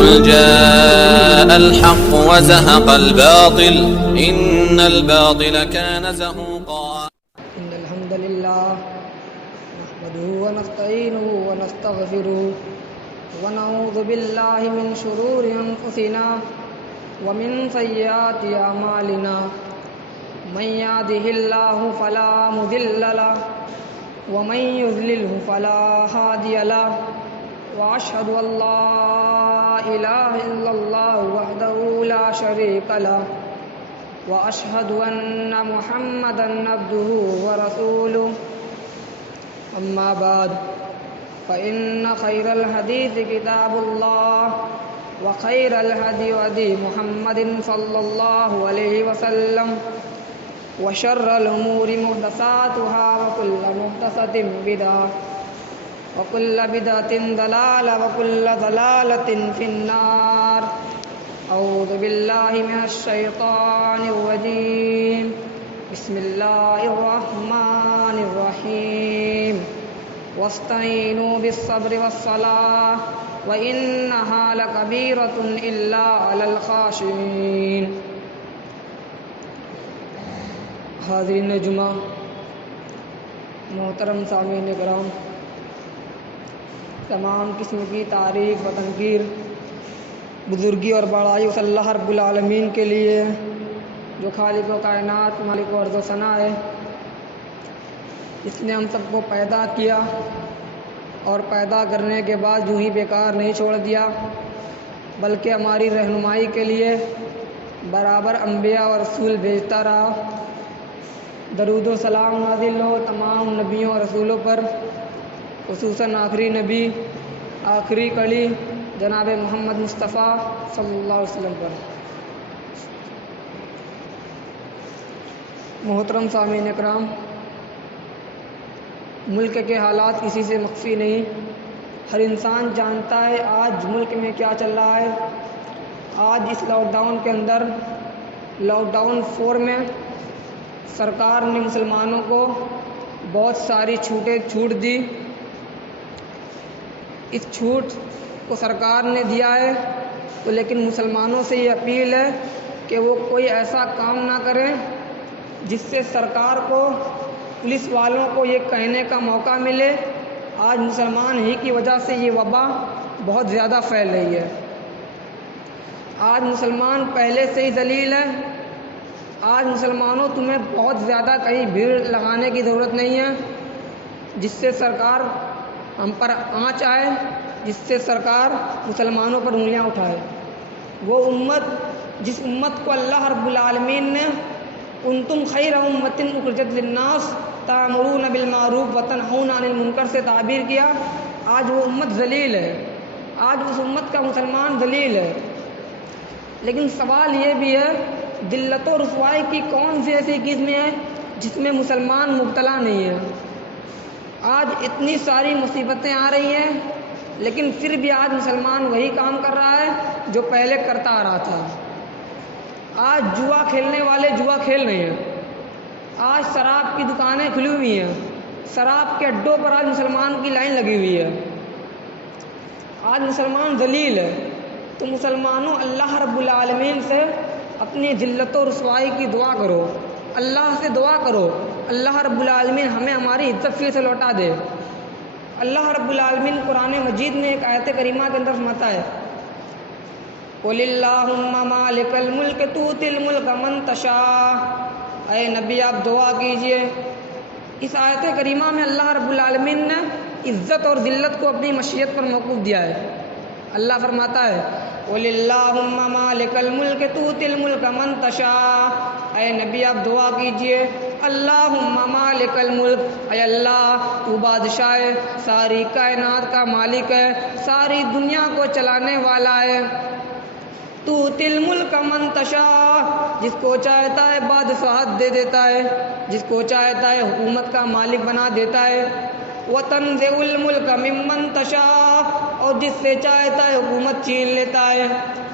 قل جاء الحق وزهق الباطل إن الباطل كان زهوقا. إن الحمد لله نحمده ونستعينه ونستغفره ونعوذ بالله من شرور أنفسنا ومن سيئات أعمالنا من يهده الله فلا مضل له ومن يضلله فلا هادي له وأشهد أن لا إله إلا الله وحده لا شريك له وأشهد أن محمدًا عبده ورسوله أما بعد فإن خير الحديث كتاب الله وخير الهدي هدي محمد صلى الله عليه وسلم وشر الأمور محدثاتها وكل محدثة بدعة وكل بدعة ضلالة وكل ضلالة في النار. أعوذ بالله من الشيطان الرجيم. بسم الله الرحمن الرحيم. واستعينوا بالصبر والصلاة وإنها لكبيرة إلا على الخاشعين. حاضرین جمعہ، محترم سامعین کرام، تمام قسم کی تعریف و تنقیر بزرگی اور بڑائی اس اللہ رب العالمین کے لیے جو خالق و کائنات مالک و ارض و ثنا ہے، جس نے ہم سب کو پیدا کیا اور پیدا کرنے کے بعد یوں ہی بیکار نہیں چھوڑ دیا، بلکہ ہماری رہنمائی کے لیے برابر انبیاء اور رسول بھیجتا رہا۔ درود و سلام نازل ہو تمام نبیوں اور رسولوں پر، خصوصاً آخری نبی، آخری کڑی جناب محمد مصطفیٰ صلی اللہ علیہ وسلم پر۔ محترم سامعین اکرام، ملک کے حالات کسی سے مخفی نہیں، ہر انسان جانتا ہے آج ملک میں کیا چل رہا ہے۔ آج اس لاک ڈاؤن کے اندر، لاک ڈاؤن 4 میں سرکار نے مسلمانوں کو بہت ساری چھوٹ دی۔ اس چھوٹ کو سرکار نے دیا ہے تو لیکن مسلمانوں سے یہ اپیل ہے کہ وہ کوئی ایسا کام نہ کریں جس سے سرکار کو، پولیس والوں کو یہ کہنے کا موقع ملے آج مسلمان ہی کی وجہ سے یہ وبا بہت زیادہ پھیل رہی ہے۔ آج مسلمان پہلے سے ہی ذلیل ہے۔ آج مسلمانوں تمہیں بہت زیادہ کہیں بھیڑ لگانے کی ضرورت نہیں ہے جس سے سرکار ہم پر آنچ آئے، جس سے سرکار مسلمانوں پر انگلیاں اٹھائے۔ وہ امت، جس امت کو اللہ رب العالمین نے کنتم خیر امۃ اخرجت للناس تأمرون بالمعروف وتنہون عن المنکر سے تعبیر کیا، آج وہ امت ذلیل ہے، آج اس امت کا مسلمان ذلیل ہے۔ لیکن سوال یہ بھی ہے، ذلت و رسوائی کی کون سی ایسی قسمیں ہیں جس میں مسلمان مبتلا نہیں ہے؟ آج اتنی ساری مصیبتیں آ رہی ہیں لیکن پھر بھی آج مسلمان وہی کام کر رہا ہے جو پہلے کرتا آ رہا تھا۔ آج جوا کھیلنے والے جوا کھیل رہے ہیں، آج شراب کی دکانیں کھلی ہوئی ہیں، شراب کے اڈوں پر آج مسلمان کی لائن لگی ہوئی ہے۔ آج مسلمان ذلیل ہے، تو مسلمانوں اللہ رب العالمین سے اپنی ذلت و رسوائی کی دعا کرو، اللہ سے دعا کرو، اللہ رب العالمین ہمیں ہماری عزت پھر سے لوٹا دے۔ اللہ رب العالمین قرآن مجید میں ایک آیت کریمہ کے اندر فرماتا ہے، قُلِ اللَّهُمَّ مَالِكَ الْمُلْكِ تُؤْتِي الْمُلْكَ مَن تَشَاءُ۔ اے نبی آپ دعا کیجئے۔ اس آیت کریمہ میں اللہ رب العالمین نے عزت اور ذلت کو اپنی مشیت پر موقوف دیا ہے۔ اللہ فرماتا ہے، قُلِ اللَّهُمَّ مَالِكَ الْمُلْكِ تُؤْتِي الْمُلْكَ مَن تَشَاءُ۔ اے نبی آپ دعا کیجئے، اللہم مالک الملک، اے اللہ تو بادشاہ ہے، ساری کائنات کا مالک ہے، ساری دنیا کو چلانے والا ہے۔ تُؤْتِي الْمُلْكَ مَن تَشَاءُ، جس کو چاہتا ہے بادشاہت دے دیتا ہے، جس کو چاہتا ہے حکومت کا مالک بنا دیتا ہے۔ وَتَنزِعُ الْمُلْكَ مِمَّن تَشَاءُ، اور جس سے چاہتا ہے حکومت چھین لیتا ہے۔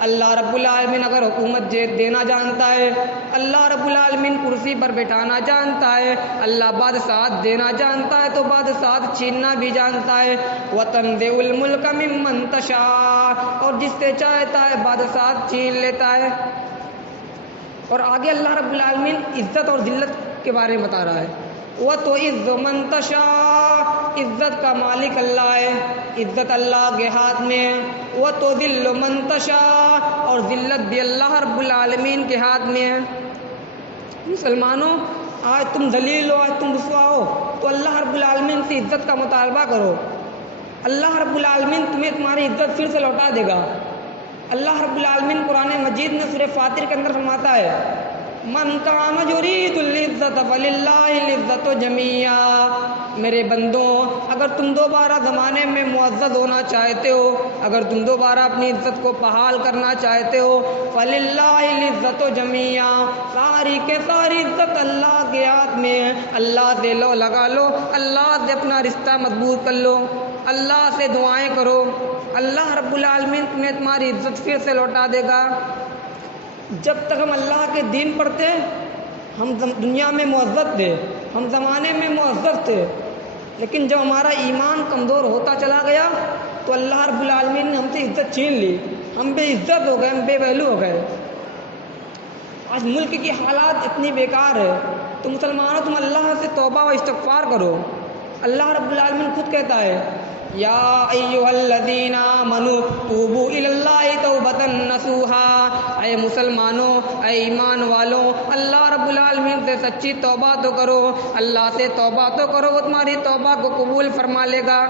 اللہ رب العالمین اگر حکومت دینا جانتا ہے، اللہ رب العالمین کرسی پر بٹھانا جانتا ہے، اللہ بادشاہت دینا جانتا ہے تو بادشاہت چھیننا بھی جانتا ہے۔ وَتَنزِعُ الْمُلْكَ مِمَّن تَشَاءُ، اور اور جس سے چاہتا ہے بادشاہت چھین لیتا ہے۔ اور آگے اللہ رب العالمین عزت اور ذلت کے بارے میں بتا رہا ہے، وَتُعِزُّ مَن تَشَاءُ، عزت کا مالک اللہ ہے، عزت اللہ کے ہاتھ میں ہے، وَتُذِلُّ مَن تَشَاءُ، اور ذلت بھی اللہ رب العالمین کے ہاتھ میں ہے۔ مسلمانوں، آج تم ذلیل ہو، آج تم رسوا ہو، تو اللہ رب العالمین سے عزت کا مطالبہ کرو، اللہ رب العالمین تمہیں تمہاری عزت پھر سے لوٹا دے گا۔ اللہ رب العالمین قرآن مجید میں سورہ فاطر کے اندر فرماتا ہے، من کان یرید العزت فللہ العزت جمیعا، میرے بندوں اگر تم دوبارہ زمانے میں معزز ہونا چاہتے ہو، اگر تم دوبارہ اپنی عزت کو بحال کرنا چاہتے ہو، فللہ العزت جمیعا، ساری کے ساری عزت اللہ کے ہاتھ میں ہے، اللہ سے لو لگا لو، اللہ سے اپنا رشتہ مضبوط کر لو، اللہ سے دعائیں کرو، اللہ رب العالمین تمہیں تمہاری عزت پھر سے لوٹا دے گا۔ جب تک ہم اللہ کے دین پڑھتے ہم دنیا میں معزز تھے، ہم زمانے میں معزز تھے، لیکن جب ہمارا ایمان کمزور ہوتا چلا گیا تو اللہ رب العالمین نے ہم سے عزت چھین لی، ہم بے عزت ہو گئے، ہم بے ویلو ہو گئے۔ آج ملک کی حالات اتنی بیکار ہے، تو مسلمانوں تم اللہ سے توبہ و استغفار کرو۔ اللہ رب العالمین خود کہتا ہے، یا ایھا الذین آمنوا توبوا الی اللہ توبۃ نصوحا، اے مسلمانوں، اے ایمان والوں، اللہ رب العالمین سے سچی توبہ تو کرو، اللہ سے توبہ تو کرو، وہ تمہاری توبہ کو قبول فرما لے گا۔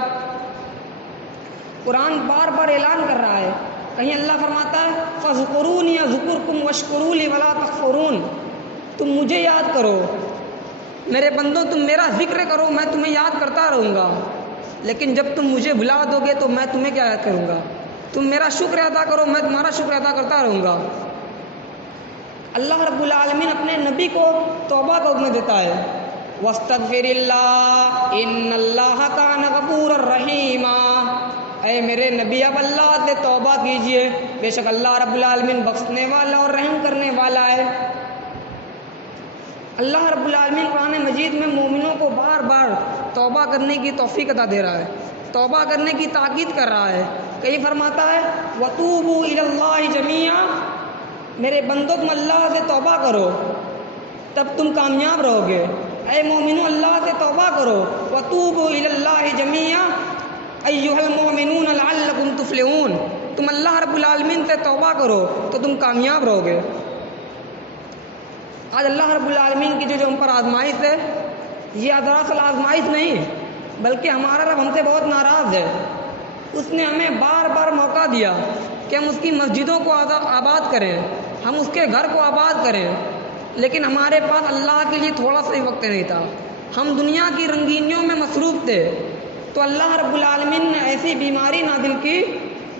قرآن بار بار اعلان کر رہا ہے، کہیں اللہ فرماتا ہے فاذکرونی اذکرکم واشکروا لی ولا تکفرون، تم مجھے یاد کرو، میرے بندوں تم میرا ذکر کرو، میں تمہیں یاد کرتا رہوں گا، لیکن جب تم مجھے بھلا دو گے تو میں تمہیں کیا یاد کروں گا، تم میرا شکر ادا کرو، میں تمہارا شکر ادا کرتا رہوں گا۔ اللہ رب العالمین اپنے نبی کو توبہ کا حکم دیتا ہے، واستغفر اللہ ان اللہ کان غفورا رحیما، اے میرے نبی اب اللہ سے توبہ کیجئے، بے شک اللہ رب العالمین بخشنے والا اور رحم کرنے والا ہے۔ اللہ رب العالمین قرآن مجید میں مومنوں کو بار بار توبہ کرنے کی توفیق عطا دے رہا ہے، توبہ کرنے کی تاکید کر رہا ہے۔ کہیں فرماتا ہے وَتُوبُوا إِلَى اللَّهِ جَمِيعًا، میرے بندوں تم اللہ سے توبہ کرو تب تم کامیاب رہو گے۔ اے مومنوں اللہ سے توبہ کرو، وَتُوبُوا إِلَى اللَّهِ جَمِيعًا أَيُّهَا الْمُؤْمِنُونَ لَعَلَّكُمْ تُفْلِحُونَ، تم اللہ رب العالمین سے توبہ کرو تو تم کامیاب رہو گے۔ آج اللہ رب العالمین کی جو ہم پر آزمائش ہے، یہ دراصل آزمائش نہیں بلکہ ہمارا رب ہم سے بہت ناراض ہے۔ اس نے ہمیں بار بار موقع دیا کہ ہم اس کی مسجدوں کو آباد کریں، ہم اس کے گھر کو آباد کریں، لیکن ہمارے پاس اللہ کے لیے تھوڑا سا ہی وقت نہیں تھا، ہم دنیا کی رنگینیوں میں مصروف تھے۔ تو اللہ رب العالمین نے ایسی بیماری نازل کی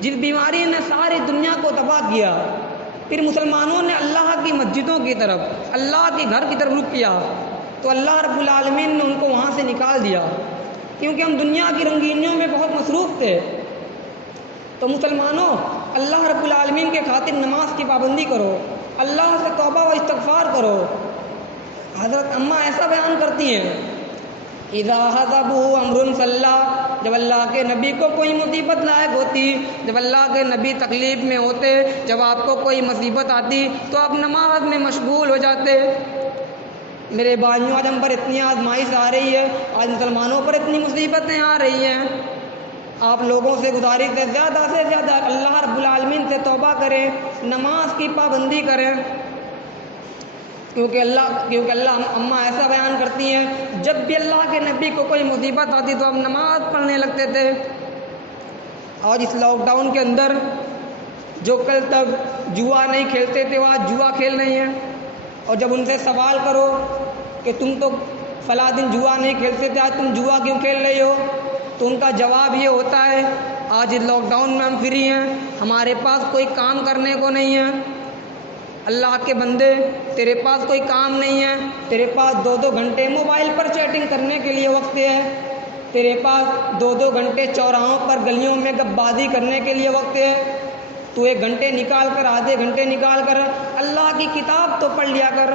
جس بیماری نے ساری دنیا کو تباہ کیا۔ پھر مسلمانوں نے اللہ کی مسجدوں کی طرف، اللہ کے گھر کی طرف رخ کیا تو اللہ رب العالمین نے ان کو وہاں سے نکال دیا، کیونکہ ہم دنیا کی رنگینیوں میں بہت مصروف تھے۔ تو مسلمانوں اللہ رب العالمین کے خاطر نماز کی پابندی کرو، اللہ سے توبہ و استغفار کرو۔ حضرت اماں ایسا بیان کرتی ہیں، اذا حضبه امر صلی، جب اللہ کے نبی کو کوئی مصیبت لاحق ہوتی، جب اللہ کے نبی تکلیف میں ہوتے، جب آپ کو کوئی مصیبت آتی تو آپ نماز میں مشغول ہو جاتے۔ میرے بھائیوں آج ہم پر اتنی آزمائش آ رہی ہے، آج مسلمانوں پر اتنی مصیبتیں آ رہی ہیں، آپ لوگوں سے گزارش ہے زیادہ سے زیادہ اللہ رب العالمین سے توبہ کریں، نماز کی پابندی کریں، کیونکہ اللہ اماں ایسا بیان کرتی ہیں جب بھی اللہ کے نبی کو کوئی مصیبت آتی تو ہم نماز پڑھنے لگتے تھے۔ اور اس لاک ڈاؤن کے اندر جو کل تک جوا نہیں کھیلتے تھے وہ آج جوا کھیل رہے ہیں، اور جب ان سے سوال کرو کہ تم تو فلاں دن جوا نہیں کھیلتے تھے، آج تم جوا کیوں کھیل رہے ہو، تو ان کا جواب یہ ہوتا ہے آج اس لاک ڈاؤن میں ہم فری ہیں، ہمارے پاس کوئی کام کرنے کو نہیں ہے۔ اللہ کے بندے تیرے پاس کوئی کام نہیں ہے، تیرے پاس 2-2 گھنٹے موبائل پر چیٹنگ کرنے کے لیے وقت ہے، تیرے پاس 2-2 گھنٹے چوراہوں پر گلیوں میں گپ بازی کرنے کے لیے وقت ہے، تو 1 گھنٹے نکال کر، آدھے گھنٹے نکال کر اللہ کی کتاب تو پڑھ لیا کر۔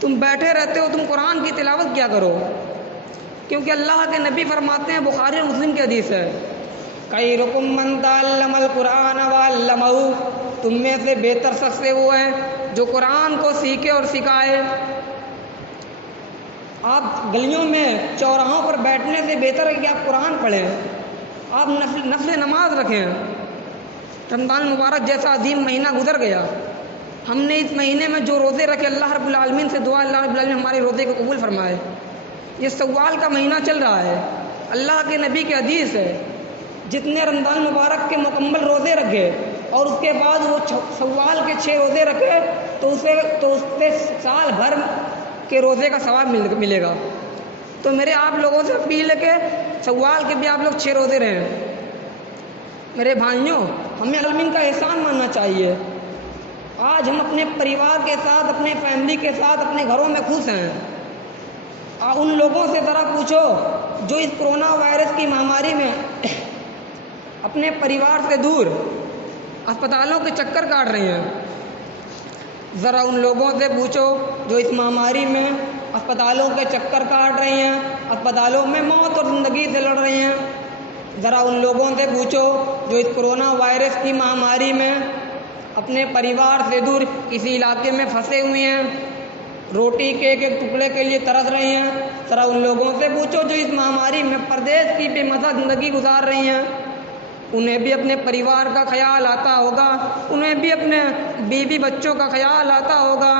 تم بیٹھے رہتے ہو، تم قرآن کی تلاوت کیا کرو، کیونکہ اللہ کے نبی فرماتے ہیں، بخاری اور مسلم کی حدیث ہے، خیرکم من تعلم القرآن وعلمہ، تم میں سے بہتر شخص وہ ہے جو قرآن کو سیکھے اور سکھائے۔ آپ گلیوں میں چوراہوں پر بیٹھنے سے بہتر ہے کہ آپ قرآن پڑھیں، آپ نفل نماز رکھیں۔ رمضان المبارک جیسا عظیم مہینہ گزر گیا، ہم نے اس مہینے میں جو روزے رکھے، اللہ رب العالمین سے دعا اللہ رب العالمین ہمارے روزے کو قبول فرمائے۔ یہ سوال کا مہینہ چل رہا ہے، اللہ کے نبی کی حدیث ہے جتنے رمضان المبارک کے مکمل روزے رکھے اور اس کے بعد وہ سوال کے 6 روزے رکھے تو اس سے سال بھر کے روزے کا ثواب ملے گا۔ تو میرے آپ لوگوں سے اپیل ہے کہ سوال کے بھی آپ لوگ 6 روزے رہیں۔ میرے بھائیوں، ہمیں عالمین کا احسان ماننا چاہیے۔ آج ہم اپنے پریوار کے ساتھ، اپنے فیملی کے ساتھ اپنے گھروں میں خوش ہیں۔ ان لوگوں سے ذرا پوچھو جو اس کرونا وائرس کی مہاماری میں اپنے پریوار سے دور اسپتالوں کے چکر کاٹ رہے ہیں، ذرا ان لوگوں سے پوچھو جو اس مہاماری میں اسپتالوں کے چکر کاٹ رہے ہیں، اسپتالوں میں موت اور زندگی سے لڑ رہے ہیں۔ ذرا ان لوگوں سے پوچھو جو اس کرونا وائرس کی مہاماری میں اپنے پریوار سے دور کسی علاقے میں پھنسے ہوئے ہیں، روٹی کے ایک ٹکڑے کے لیے ترس رہے ہیں۔ ذرا ان لوگوں سے پوچھو جو اس مہاماری میں پردیس کی بے مزہ زندگی گزار رہی ہیں، انہیں بھی اپنے پریوار کا خیال آتا ہوگا، انہیں بھی اپنے بیوی بچوں کا خیال آتا ہوگا۔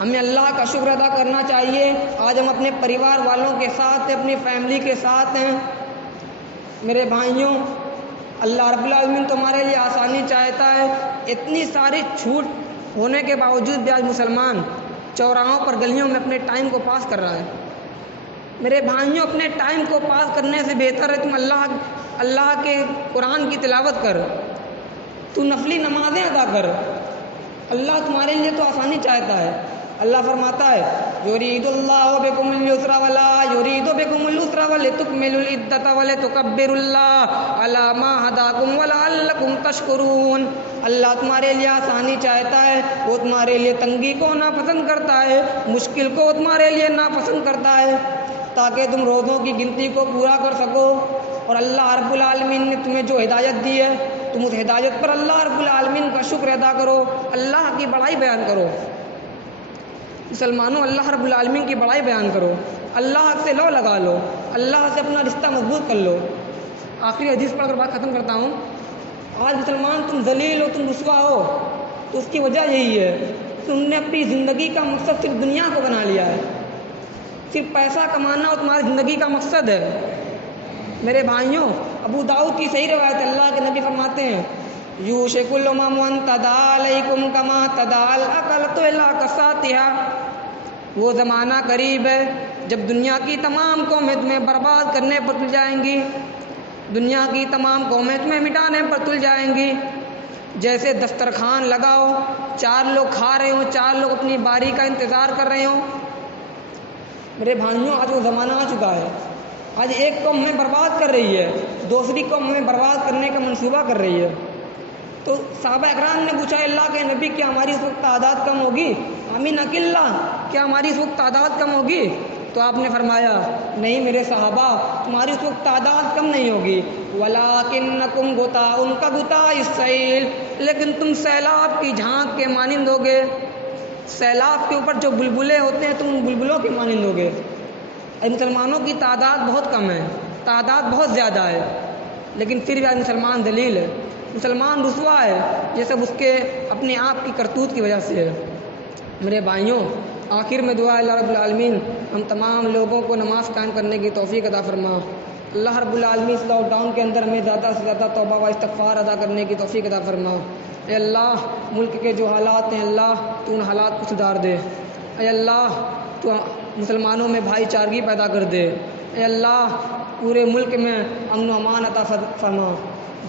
ہمیں اللہ کا شکر ادا کرنا چاہیے، آج ہم اپنے پریوار والوں کے ساتھ، اپنی فیملی کے ساتھ ہیں۔ میرے بھائیوں، اللہ رب العالمین تمہارے لیے آسانی چاہتا ہے۔ اتنی ساری چھوٹ ہونے کے باوجود بھی آج مسلمان چوراہوں پر گلیوں میں اپنے ٹائم کو پاس کر رہا ہے۔ میرے بھائیوں، اپنے ٹائم کو پاس کرنے سے بہتر ہے تم اللہ کے قرآن کی تلاوت کر، تو نفلی نمازیں ادا کر۔ اللہ تمہارے لیے تو آسانی چاہتا ہے۔ اللہ فرماتا ہے یرید اللہ بکم الیسر ولا یرید بکم العسر ولتکملوا العدۃ ولتکبروا اللہ علی ما ہداکم ولعلکم تشکرون۔ اللہ تمہارے لیے آسانی چاہتا ہے، وہ تمہارے لیے تنگی کو ناپسند کرتا ہے، مشکل کو تمہارے لیے ناپسند کرتا ہے، تاکہ تم روزوں کی گنتی کو پورا کر سکو۔ اور اللہ رب العالمین نے تمہیں جو ہدایت دی ہے، تم اس ہدایت پر اللہ رب العالمین کا شکر ادا کرو، اللہ کی بڑائی بیان کرو۔ مسلمانوں، اللہ رب العالمین کی بڑائی بیان کرو، اللہ سے لو لگا لو، اللہ سے اپنا رشتہ مضبوط کر لو۔ آخری حدیث پڑھ کر بات ختم کرتا ہوں۔ آج مسلمان تم ذلیل ہو، تم رسوا ہو، تو اس کی وجہ یہی ہے، تم نے اپنی زندگی کا مقصد صرف دنیا کو بنا لیا ہے، صرف پیسہ کمانا اور تمہاری زندگی کا مقصد ہے۔ میرے بھائیوں، ابو داؤد کی صحیح روایت ہے، اللہ کے نبی فرماتے ہیں یوشک الامم ان تداعی علیکم کما تداعی الاکلۃ الی کساتها، وہ زمانہ قریب ہے جب دنیا کی تمام قومیں تمہیں برباد کرنے پر تل جائیں گی، دنیا کی تمام قومیں تمہیں مٹانے پر تل جائیں گی۔ جیسے دسترخوان لگاؤ، 4 لوگ کھا رہے ہوں، 4 لوگ اپنی باری کا انتظار کر رہے ہوں۔ میرے بھائیوں، آج وہ زمانہ آ چکا ہے، آج ایک قوم ہمیں برباد کر رہی ہے، دوسری قوم ہمیں برباد کرنے کا منصوبہ کر رہی ہے۔ تو صحابہ اکرام نے پوچھا اللہ کے نبی کیا ہماری اس وقت تعداد کم ہوگی؟ آمین اکلّہ، کیا ہماری اس وقت تعداد کم ہوگی؟ تو آپ نے فرمایا نہیں میرے صحابہ، تمہاری اس وقت تعداد کم نہیں ہوگی، وَلَٰكِنَّكُمْ غُثَاءٌ كَغُثَاءِ السَّيْلِ، لیکن تم سیلاب کی جھانک کے مانند ہوگے۔ سیلاب کے اوپر جو بلبلے ہوتے ہیں تم بلبلوں کے مانند ہوگے۔ مسلمانوں کی تعداد بہت کم ہے، تعداد بہت زیادہ ہے، لیکن پھر بھی آج مسلمان ذلیل ہے، مسلمان رسوا ہے، یہ سب اس کے اپنے آپ کی کرتوت کی وجہ سے ہے۔ میرے بھائیوں، آخر میں دعا اللہ رب العالمین ہم تمام لوگوں کو نماز قائم کرنے کی توفیق عطا فرما۔ اللہ رب العالمین اس لاک ڈاؤن کے اندر ہمیں زیادہ سے زیادہ توبہ و استغفار ادا کرنے کی توفیق عطا فرما۔ اے اللہ، ملک کے جو حالات ہیں اللہ تو ان حالات کو سدھار دے۔ اے اللہ، تو مسلمانوں میں بھائی چارگی پیدا کر دے۔ اے اللہ، پورے ملک میں امن و امان عطا فرما۔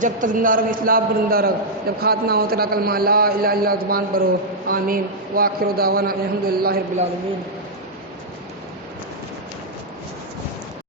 جب تک زندہ رکھ اسلام پر زندہ رکھ، جب خاتمہ ہو تیرا کلمہ لا الہ الا اللہ زبان پر ہو، آمین۔ وآخر دعوانا الحمد للہ رب العالمین۔